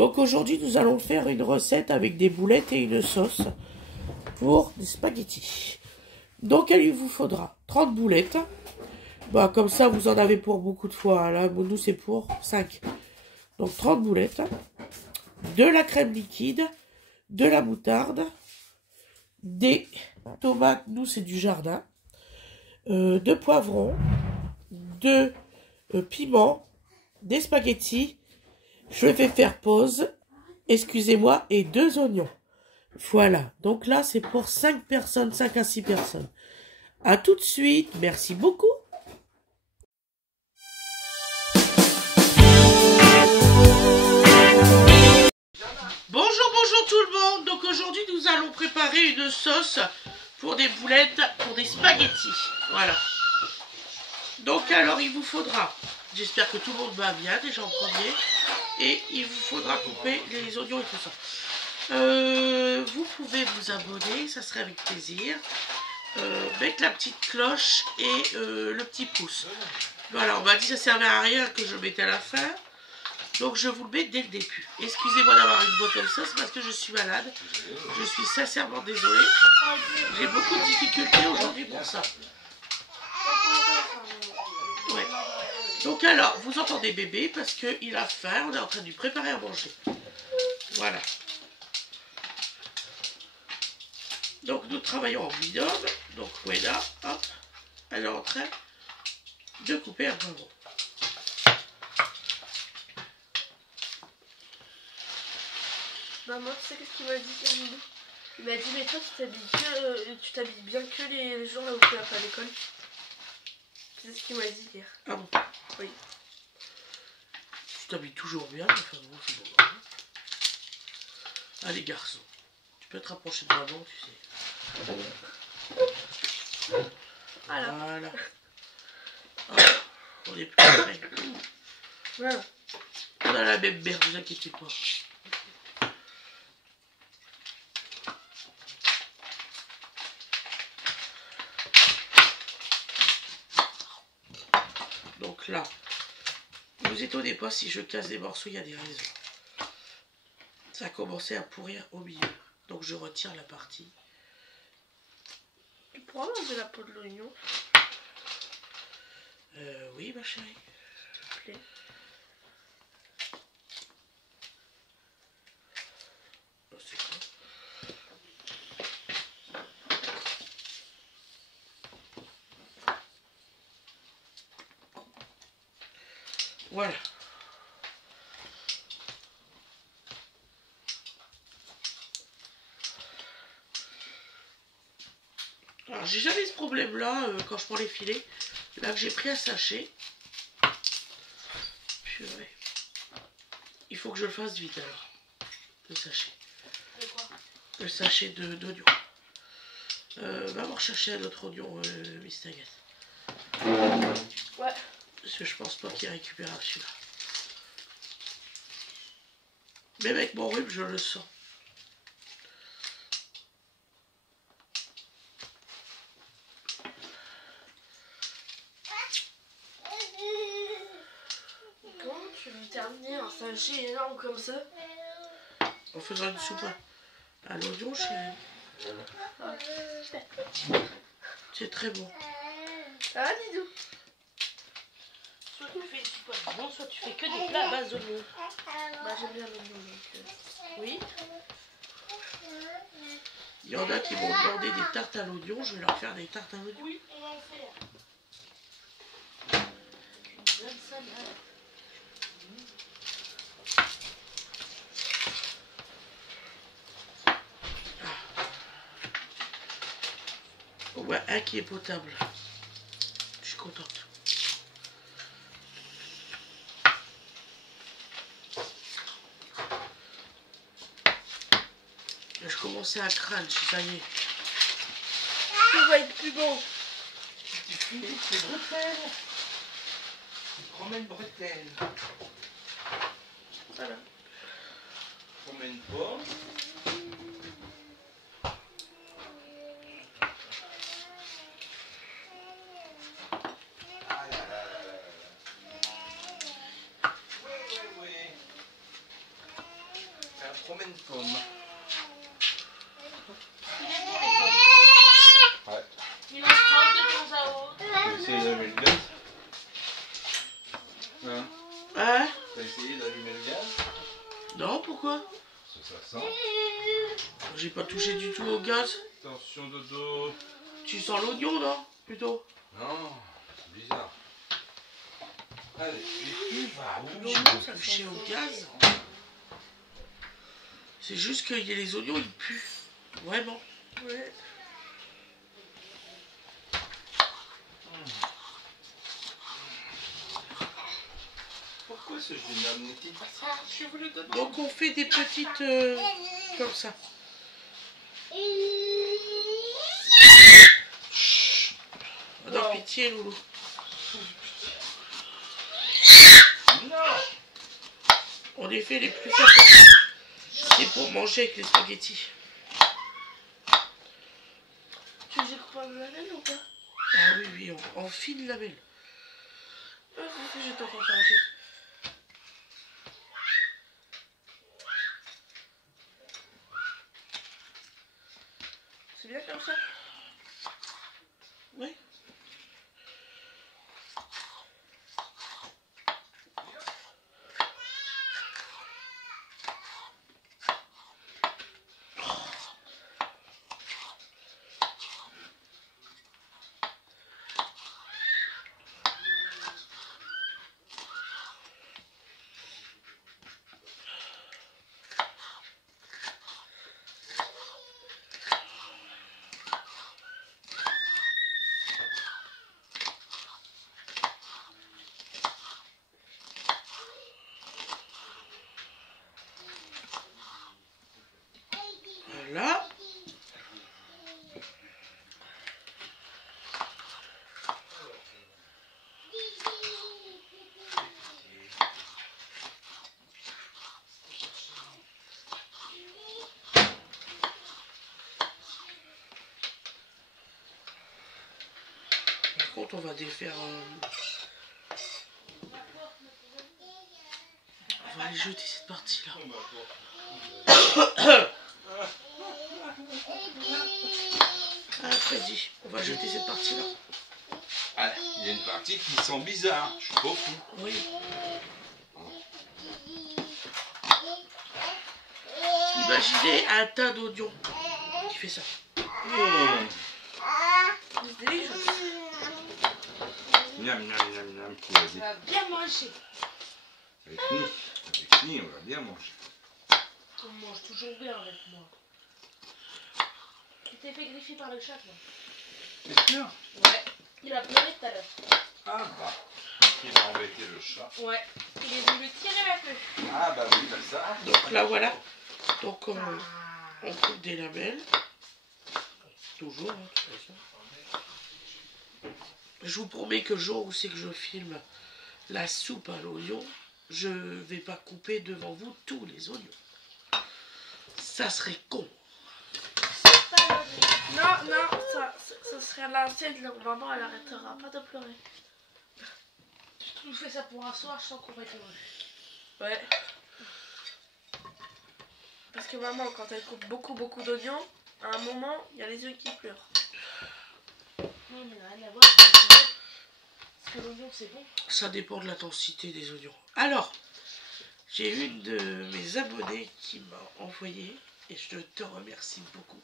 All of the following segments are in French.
Donc aujourd'hui, nous allons faire une recette avec des boulettes et une sauce pour des spaghettis. Donc il vous faudra 30 boulettes. Bah, comme ça, vous en avez pour beaucoup de fois. Là, nous, c'est pour 5. Donc 30 boulettes. De la crème liquide. De la moutarde. Des tomates, nous, c'est du jardin. De poivrons. De piment. Des spaghettis. Je vais faire pause. Excusez-moi. Et 2 oignons. Voilà. Donc là, c'est pour 5 personnes. 5 à 6 personnes. À tout de suite. Merci beaucoup. Bonjour tout le monde. Donc aujourd'hui nous allons préparer une sauce pour des boulettes, pour des spaghettis. Voilà. Donc alors il vous faudra, j'espère que tout le monde va bien déjà en premier, et il vous faudra couper les oignons et tout ça. Vous pouvez vous abonner, ça serait avec plaisir. Mettre la petite cloche et le petit pouce. Voilà, on m'a dit que ça servait à rien que je le mette à la fin. Donc je vous le mets dès le début. Excusez-moi d'avoir une voix comme ça, c'est parce que je suis malade. Je suis sincèrement désolée. J'ai beaucoup de difficultés aujourd'hui pour ça. Ouais. Donc alors, vous entendez bébé parce qu'il a faim, on est en train de lui préparer à manger. Voilà. Donc nous travaillons en binôme. Donc Wena, hop, elle est en train de couper un poivron. Maman, tu sais qu'est-ce qu'il m'a dit, Camille? Il m'a dit, mais toi, tu t'habilles bien que les jours là où tu vas pas à l'école. C'est ce qu'il m'a dit hier. Ah bon? Oui. Tu t'habilles toujours bien, mais enfin bon, c'est bon. Allez, garçon, tu peux te rapprocher de maman, tu sais. Voilà. Ah, on est plus près. Voilà. On a la même mère, ne vous inquiétez pas. Donc là, ne vous étonnez pas si je casse des morceaux, il y a des raisons. Ça a commencé à pourrir au milieu. Donc je retire la partie. Tu pourras manger la peau de l'oignon? Oui, ma chérie. S'il te plaît. C'est quoi? Voilà. Alors j'ai jamais ce problème là quand je prends les filets. Là que j'ai pris un sachet. Purée. Il faut que je le fasse vite alors. Le sachet. De quoi? Le sachet d'oignon. Va me rechercher un autre oignon, Miss Nugget. Ouais. Parce que je pense pas qu'il récupère celui-là. Même avec mon rhume, je le sens. Comment tu veux terminer un sachet énorme comme ça? En faisant une soupe à l'oignon, chérie. C'est très bon. Ah, Didou. Soit tu fais une soupe à l'oignon, soit tu fais que des plats à base d'oignon. Bah, j'aime bien l'oignon, donc... Oui. Il y en a qui vont demander des tartes à l'oignon, je vais leur faire des tartes à l'oignon. Oui, on va en faire. Une bonne salade. Au moins un qui est potable. Je suis contente. Je commençais à craindre, ça y est. Tout va être plus bon. Tu finis tes bretelles. Tu prends une bretelle. Voilà. Promène pas. Ah là là là là là. Oui, oui, oui. une pomme. Il est bon les pommes. Ouais. Il en prend de temps à autre. T'as essayé d'allumer le gaz? Hein? Hein? T'as essayé d'allumer le gaz? Non, pourquoi? Ça sent. J'ai pas touché du tout au gaz. Attention dodo. Tu sens l'oignon, non? Plutôt. Non, c'est bizarre. Allez, tu vas où? J'ai pas touché au gaz. C'est juste que les oignons, ils puent. Vraiment. Ouais. Pourquoi ce jeune n'est-il pas ça? Je voulais te Donc on fait des petites... comme ça. Chut. Non, pitié, Loulou. Non! En effet, les plus simples, c'est pour manger avec les spaghettis. Tu veux que je coupe un lamelle ou pas? Ah oui, oui, en fine lamelle. Ah, je vais t'en faire un peu. C'est bien comme ça? Oui. Voilà. Par contre, on va défaire... On va aller jeter cette partie-là. Ah, Freddy, on va jeter cette partie-là. Ah, il y a une partie qui sent bizarre. Je suis pas fou. Oui. Imaginez un tas d'oignons qui fait ça. C'est délicieux. Miam, miam, miam, miam. Tu vas dire. va bien manger. Avec Ni, on va bien manger. On mange toujours bien avec moi. Tu t'es fait griffer par le chat, toi. C'est sûr? Ouais. Il a pleuré tout à l'heure. Ah bah. Il a embêté le chat. Ouais. Il est venu tirer la queue. Ah bah oui, bah ça. Donc là, voilà. Donc on coupe des lamelles. Toujours, hein, de toute façon. Je vous promets que le jour où c'est que je filme la soupe à l'oignon, je vais pas couper devant vous tous les oignons. Ça serait con. Non, non, ça serait l'ancienne. Maman, elle arrêtera pas de pleurer. Tu nous fais ça pour un soir, je sens qu'on va être heureux. Ouais. Parce que maman, quand elle coupe beaucoup d'oignons, à un moment, il y a les yeux qui pleurent. Non, mais rien à voir avec l'oignon. Parce que l'oignon, c'est bon. Ça dépend de l'intensité des oignons. Alors, j'ai une de mes abonnés qui m'a envoyé, et je te remercie beaucoup,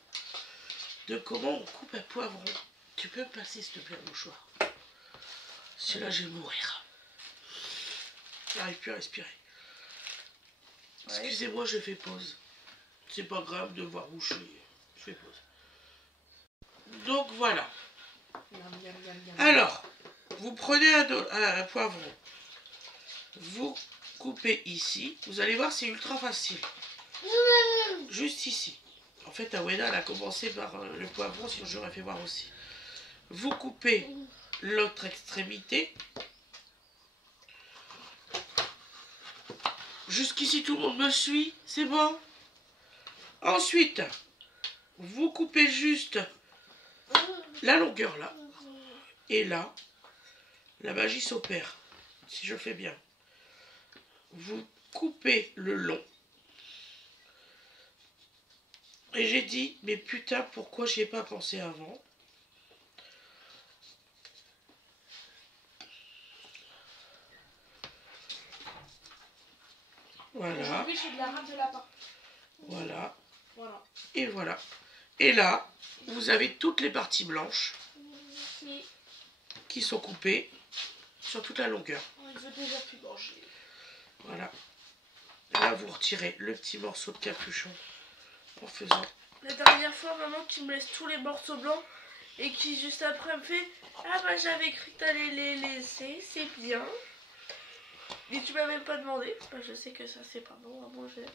de comment on coupe un poivron. Tu peux me passer, s'il te plaît, un mouchoir? Celui-là, je vais mourir. J'arrive plus à respirer. Ouais. Excusez-moi, je fais pause. C'est pas grave de voir où je suis. Je fais pause. Donc voilà. Miam, miam, miam, miam. Alors, vous prenez un poivron. Vous coupez ici. Vous allez voir, c'est ultra facile. Juste ici. En fait, Awena, elle a commencé par le poivron, sinon j'aurais fait voir aussi. Vous coupez l'autre extrémité. Jusqu'ici, tout le monde me suit. C'est bon? Ensuite, vous coupez juste la longueur là. Et là, la magie s'opère. Si je fais bien. Vous coupez le long. Et j'ai dit, mais putain, pourquoi j'y ai pas pensé avant? Voilà. Aujourd'hui, je fais de la râpe de lapin. Voilà. Voilà. Et voilà. Et là, vous avez toutes les parties blanches Oui. qui sont coupées sur toute la longueur. Il veut déjà plus manger. Voilà. Là, vous retirez le petit morceau de capuchon en faisant... La dernière fois, maman qui me laisse tous les morceaux blancs et qui juste après me fait ah bah j'avais cru que t'allais les laisser, c'est bien. Mais tu m'as même pas demandé. Bah, je sais que ça c'est pas bon à manger.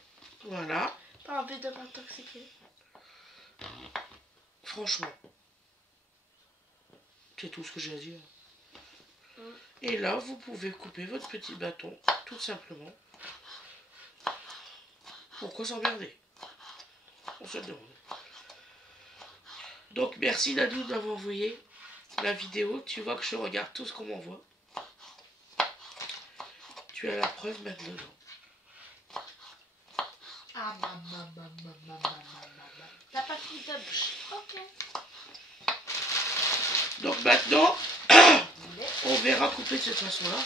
Voilà. Pas envie de m'intoxiquer. Franchement. C'est tout ce que j'ai à dire. Et là, vous pouvez couper votre petit bâton, tout simplement. Pourquoi s'emmerder? On se le demande. Donc, merci Nadou d'avoir envoyé la vidéo. Tu vois que je regarde tout ce qu'on m'envoie. Tu as la preuve maintenant. Ah, maman. T'as pas fini ta bouche. Ok. Donc maintenant, on verra couper de cette façon-là.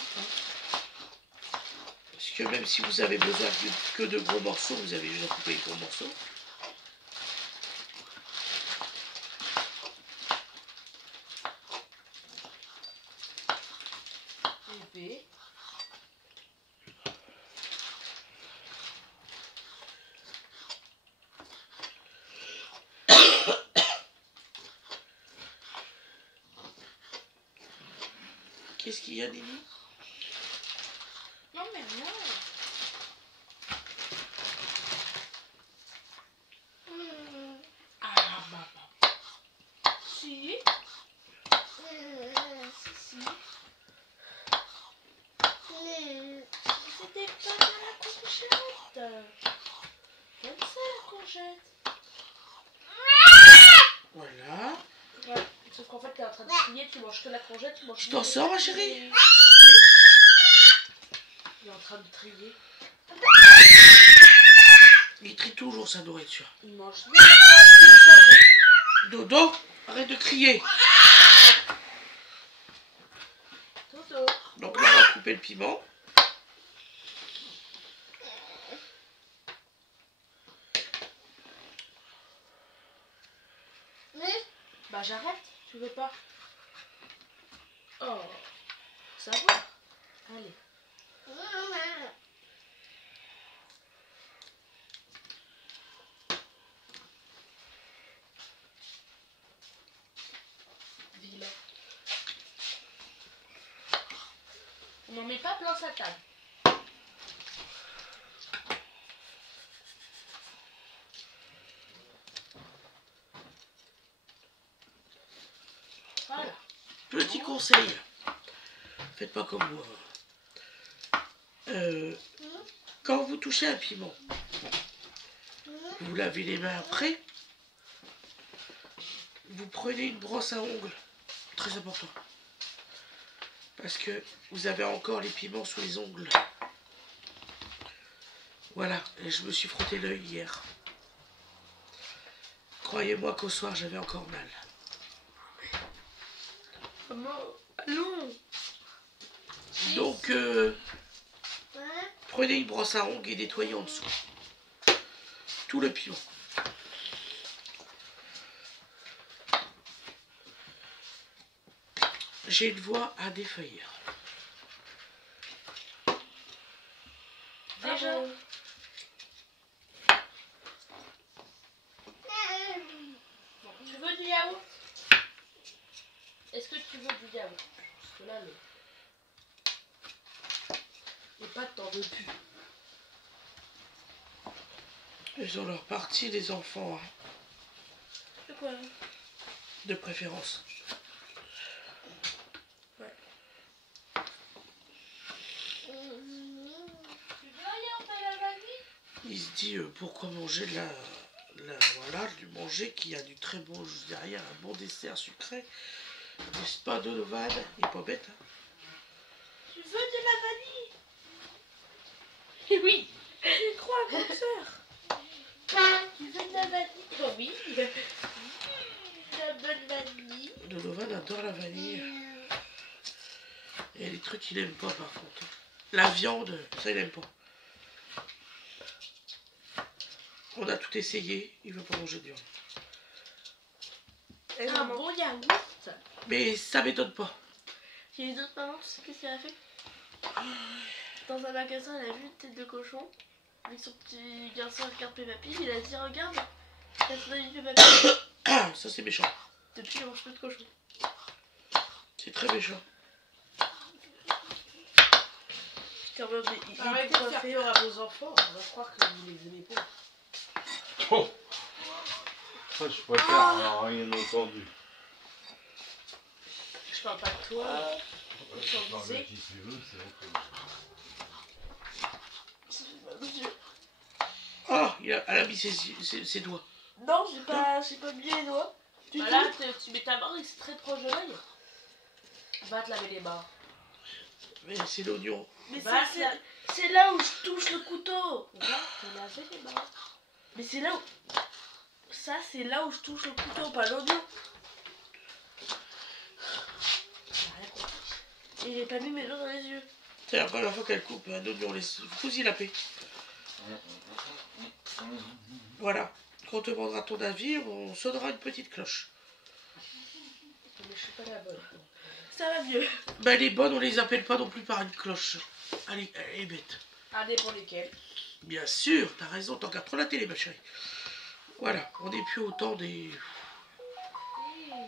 Parce que même si vous avez besoin que de gros morceaux, vous avez déjà coupé les gros morceaux. Bébé. Qu'est-ce qu'il y a, Nini? Non, mais rien. Ah, maman. Si. Si. C'était pas dans la courgette. Comme ça, la courgette. Voilà. Ouais. Sauf qu'en fait, t'es en train de trier, tu manges que la courgette, tu manges. Tu t'en sors, ma chérie? Oui. Il est en train de trier. Il trie toujours sa nourriture. Il mange ni les pâtes, ni le jambon. Dodo, arrête de crier. Dodo. Donc là, on va couper le piment. Bah j'arrête, tu veux pas? Oh, ça va. Allez. Vilain. On n'en met pas plein sa table. Voilà. Petit conseil. Faites pas comme moi. Quand vous touchez un piment, vous lavez les mains après. Vous prenez une brosse à ongles. Très important. Parce que vous avez encore les piments sous les ongles. Voilà. Et je me suis frotté l'œil hier. Croyez-moi qu'au soir, j'avais encore mal. Maman, allons. Donc, prenez une brosse à ongles et nettoyez en dessous. Tout le piment. J'ai une voix à défaillir. Déjà. Bon, tu veux du yaourt? Est-ce que tu veux du yaourt? Parce que là, les pâtes t'en veux plus. Ils ont leur partie, les enfants, hein, De quoi? de préférence. Ouais. Tu veux aller en Talavanie? Il se dit pourquoi manger voilà, du manger qui a du très bon juste derrière, un bon dessert sucré. N'est-ce pas, Donovan? Il est pas bête, hein? Tu veux de la vanille? Oui. Tu crois, grande sœur? Tu veux de la vanille? Oh oui. La bonne vanille. Donovan adore la vanille. Et les trucs il aime pas par contre. La viande, ça il aime pas. On a tout essayé, il veut pas manger de viande. Et Un maman, bon yaourt. Mais ça m'étonne pas. il y a une autre maman, tu sais qu'est-ce qu'elle a fait? Dans un magasin, elle a vu une tête de cochon. Avec son petit garçon regarde Peppa Pig, il a dit regarde, la tête de Peppa Pig. Ah, ça c'est méchant. Depuis, il mange plus de cochon. C'est très méchant. T'es en mode, il est Arrêtez de faire coiffé. peur à vos enfants, on va croire que vous les aimez pas. Oh. Ça, je préfère avoir rien entendu. Je parle pas de toi. Je parle de qui tu veux, c'est ok. Ça fait mal aux yeux. Oh, elle a mis ses doigts. Non, j'ai pas mis les doigts. Du Voilà, tout. tu mets ta main et c'est très proche de l'œil. Va te laver les mains. Mais c'est l'oignon. Mais Bah, c'est là où je touche le couteau. Va te laver les mains. Mais c'est là où... Ça, c'est là où je touche le couteau, pas l'oignon. J'ai rien compris. Et j'ai pas mis mes doigts dans les yeux. C'est la première fois qu'elle coupe un oignon, laisse fouille la paix. Voilà. Quand on te demandera ton avis, on sonnera une petite cloche. Mais je suis pas la bonne. Ça va mieux. Ben les bonnes, on les appelle pas non plus par une cloche. Elle est bête. Un dépend lesquels. Bien sûr, t'as raison, t'en regardes trop la télé, ma chérie. Voilà, on n'est plus au temps des...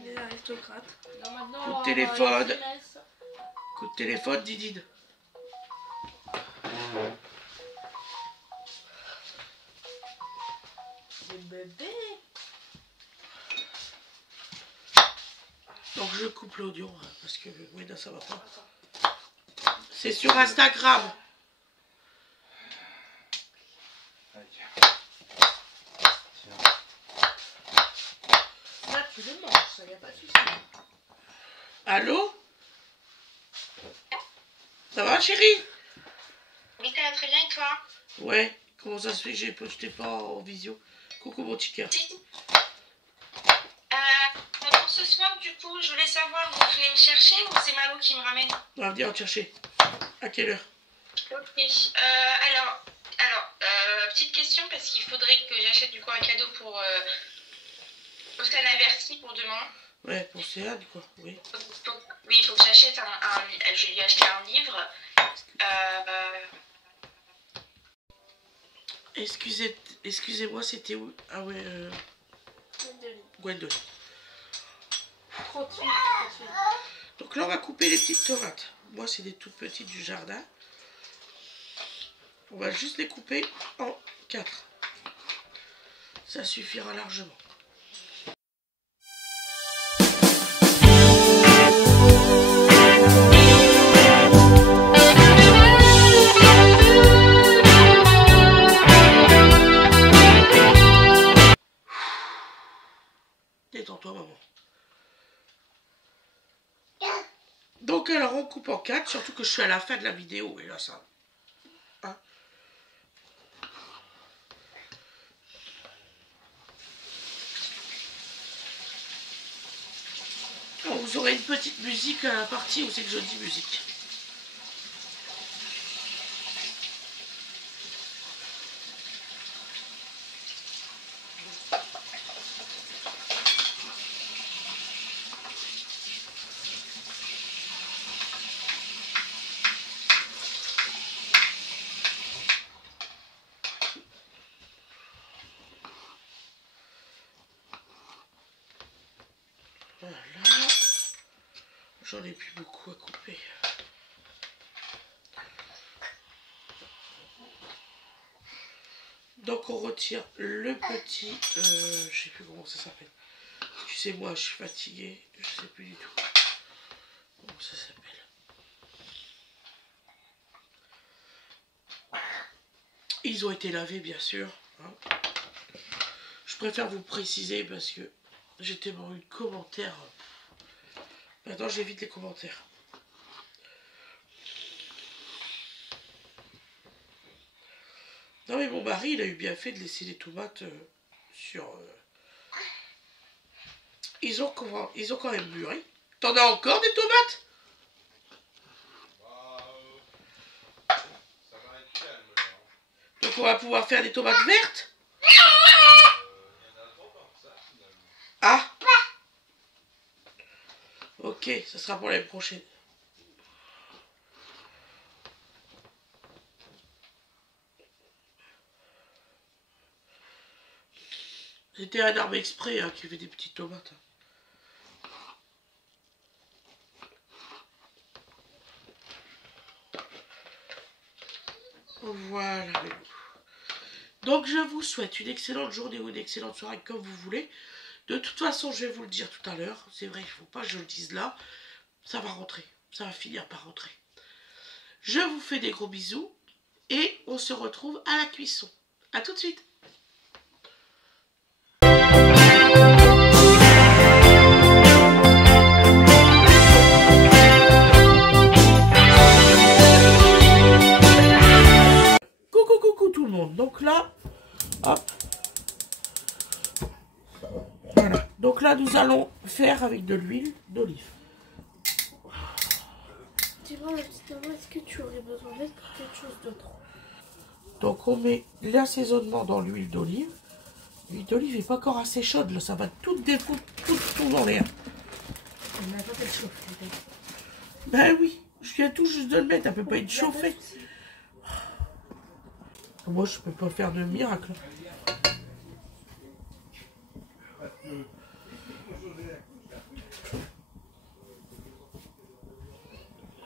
Les aristocrates. Non, maintenant, Coup de on va téléphone. avoir les SMS. Coup de téléphone, Didine. Les bébés. Donc je coupe l'audio, hein, parce que Wenda, ça va pas. C'est sur Instagram. Là, tu le manges, ça y a pas de souci. Allô? Ça va, chérie? Oui, ça va très bien et toi? Ouais, comment ça se fait que je t'ai pas en visio? Coucou mon petit cœur. Si. Pour ce soir, du coup, je voulais savoir, vous venez me chercher ou c'est Malo qui me ramène? On va venir te chercher. À quelle heure? Ok. Petite question parce qu'il faudrait que j'achète du coup un cadeau pour Oscar Averti pour demain. Ouais, pour Céane, quoi, oui. Oui, il faut que j'achète je vais lui acheter un livre. Excusez-moi, c'était où? Ah ouais, Gwendoline. 38. Donc là, on va couper les petites tomates. Moi, c'est des toutes petites du jardin. On va juste les couper en 4. Ça suffira largement. Détends-toi, maman. Donc alors on coupe en 4, surtout que je suis à la fin de la vidéo et là ça... Hein? Alors, vous aurez une petite musique à la partie où c'est que je dis musique. Voilà. J'en ai plus beaucoup à couper. Donc on retire le petit... je sais plus comment ça s'appelle. Excusez-moi, je suis fatiguée. Je sais plus du tout comment ça s'appelle. Ils ont été lavés, bien sûr. Hein. Je préfère vous préciser parce que j'ai tellement eu de commentaires. Maintenant, j'évite les commentaires. Non mais mon mari, il a eu bien fait de laisser les tomates sur... Ils ont quand même mûri. T'en as encore des tomates? Ça va être calme là. Donc on va pouvoir faire des tomates vertes? Il y en a pas tant que ça finalement. Ah! Ok, ça sera pour l'année prochaine. C'était un arbre exprès hein, qui fait des petites tomates. Voilà. Donc je vous souhaite une excellente journée ou une excellente soirée comme vous voulez. De toute façon, je vais vous le dire tout à l'heure. C'est vrai, il ne faut pas que je le dise là. Ça va rentrer. Ça va finir par rentrer. Je vous fais des gros bisous. Et on se retrouve à la cuisson. A tout de suite. Coucou tout le monde. Donc là, hop. Voilà. Donc là, nous allons faire avec de l'huile d'olive. Dis-moi, ma petite maman, est-ce que tu aurais besoin d'aide pour quelque chose d'autre? Donc on met l'assaisonnement dans l'huile d'olive. L'huile d'olive n'est pas encore assez chaude, là, ça va tout défoutre, tout dans l'air. On attend qu'elle chauffe. Ben oui, je viens tout juste de le mettre, elle peut pas être chauffée. Moi je peux pas faire de miracle.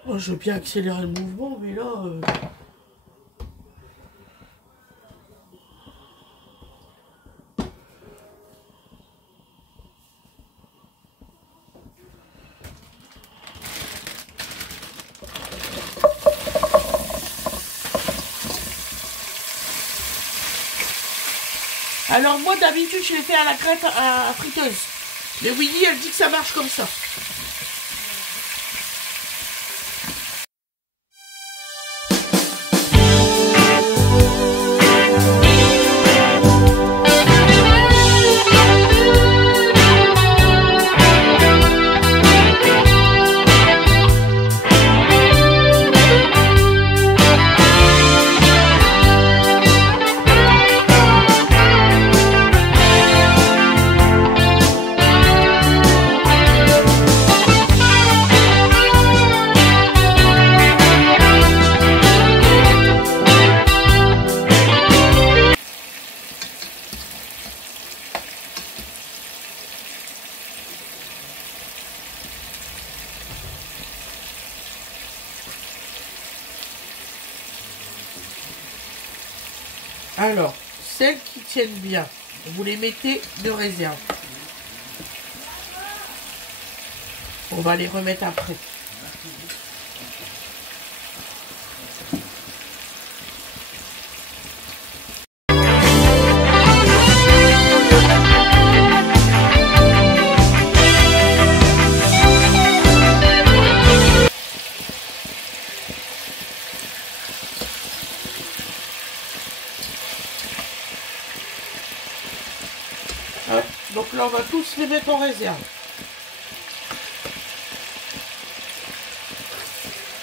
Moi je veux bien accélérer le mouvement, mais là... Alors moi d'habitude je les fais à la crête à friteuse. Mais Winnie elle dit que ça marche comme ça. Alors, celles qui tiennent bien, vous les mettez de réserve. On va les remettre après. Hop, donc là, on va tous les mettre en réserve.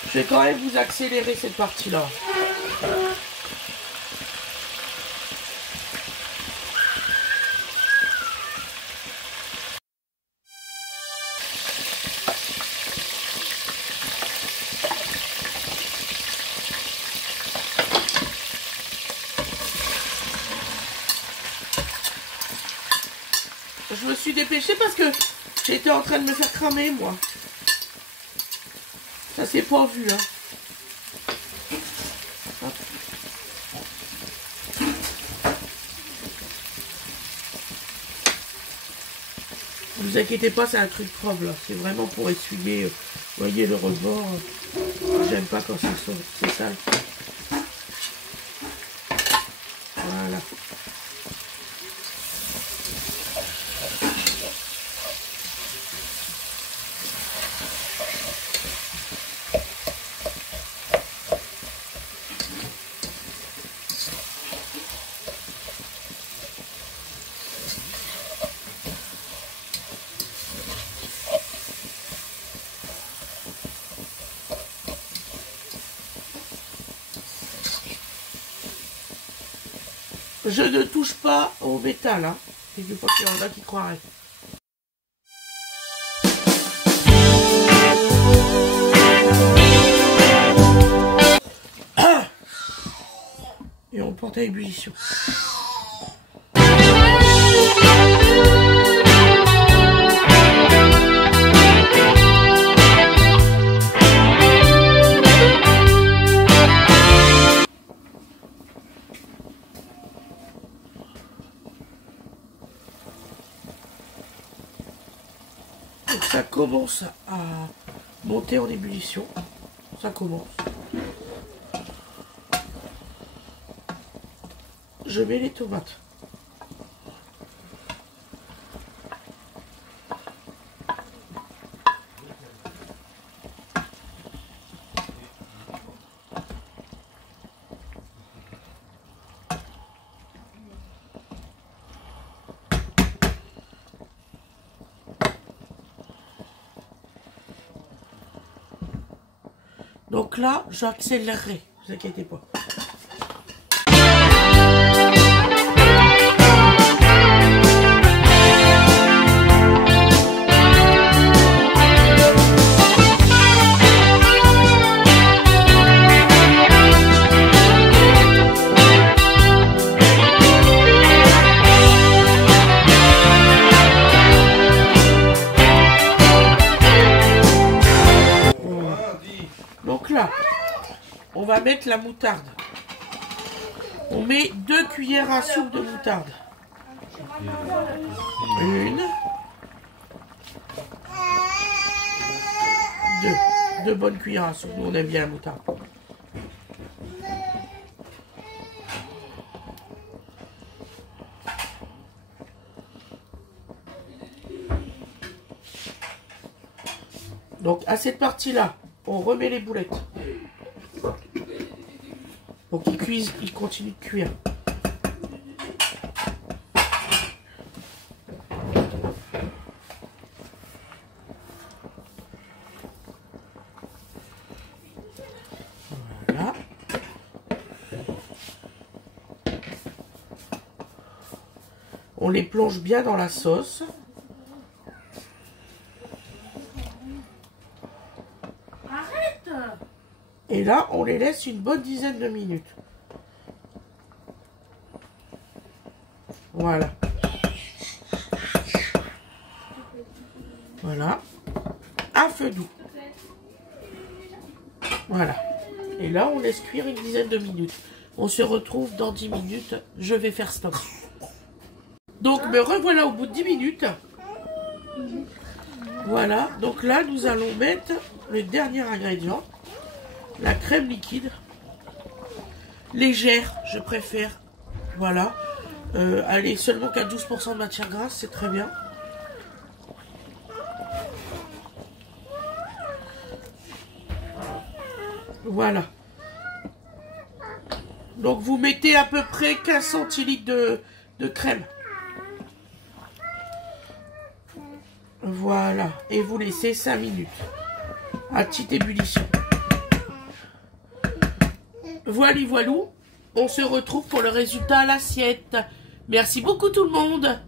Je vais quand même vous accélérer cette partie-là. Je me suis dépêchée parce que j'étais en train de me faire cramer, moi. Ça s'est pas vu, hein. Hop. Ne vous inquiétez pas, c'est un truc propre, là. C'est vraiment pour essuyer, vous voyez, le rebord. J'aime pas quand c'est sale. Voilà. Je ne touche pas au métal, hein. Et du coup, il y en a qui croiraient. Et on porte à ébullition. Donc ça commence à monter en ébullition. Ça commence. Je mets les tomates. Donc là, j'accélérerai, ne vous inquiétez pas. Donc là, on va mettre la moutarde. On met 2 cuillères à soupe de moutarde. 1, 2. 2 bonnes cuillères à soupe. Nous, on aime bien la moutarde. Donc, à cette partie-là, on remet les boulettes. Donc ils cuisent, ils continuent de cuire. Voilà. On les plonge bien dans la sauce. Et là, on les laisse une bonne dizaine de minutes. Voilà. Voilà. À feu doux. Voilà. Et là, on laisse cuire une dizaine de minutes. On se retrouve dans 10 minutes. Je vais faire stop. Donc, me revoilà au bout de 10 minutes. Voilà. Donc là, nous allons mettre le dernier ingrédient. La crème liquide, légère, je préfère, voilà, allez, seulement qu'à 12% de matière grasse, c'est très bien. Voilà. Donc vous mettez à peu près 15 centilitres de crème. Voilà, et vous laissez 5 minutes à petite ébullition. Voilà, voilou, on se retrouve pour le résultat à l'assiette. Merci beaucoup tout le monde.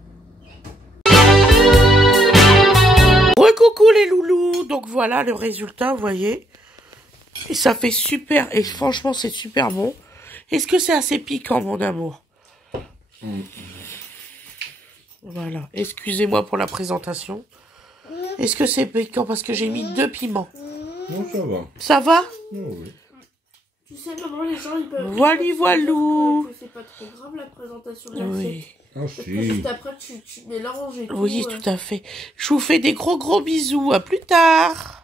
Recoucou les loulous. Donc voilà le résultat, vous voyez. Et ça fait super, et franchement c'est super bon. Est-ce que c'est assez piquant mon amour? Voilà, excusez-moi pour la présentation. Est-ce que c'est piquant parce que j'ai mis 2 piments? Non, ça va. Ça va? Oh, oui. Tu sais comment les gens ils peuvent... Voilà, voilou. C'est pas trop grave la présentation de la Oui. fête. Ah, Parce que si. juste après tu mélanges et tout. Oui, tout à fait. Je vous fais des gros bisous. À plus tard.